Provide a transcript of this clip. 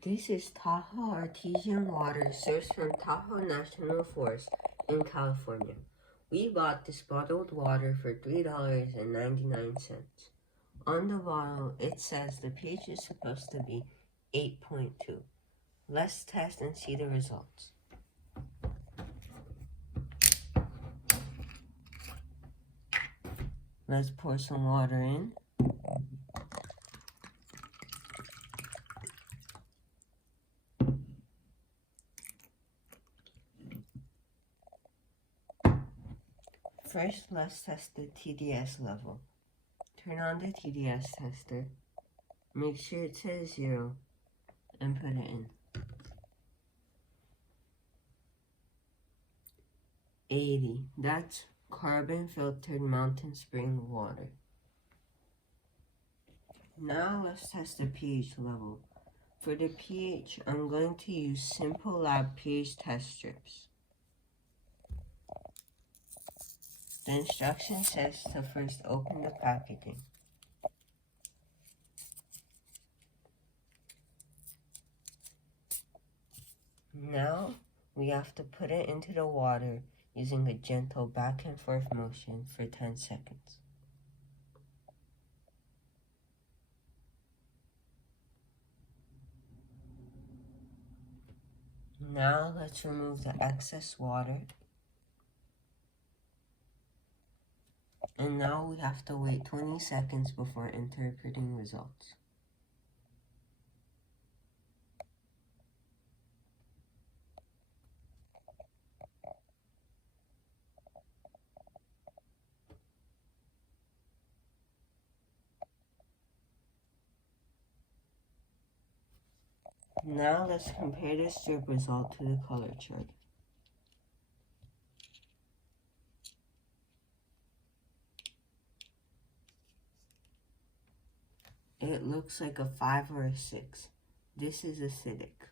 This is Tahoe artesian water sourced from Tahoe National Forest in California. We bought this bottled water for $3.99. On the bottle, it says the pH is supposed to be 8.2. Let's test and see the results. Let's pour some water in. First, let's test the TDS level. Turn on the TDS tester. Make sure it says 0 and put it in. 80. That's carbon filtered mountain spring water. Now let's test the pH level. For the pH, I'm going to use Simple Lab pH test strips. The instruction says to first open the packaging. Now we have to put it into the water using a gentle back and forth motion for 10 seconds. Now let's remove the excess water. And now we have to wait 20 seconds before interpreting results. Now let's compare the strip result to the color chart. It looks like a 5 or a 6. This is acidic.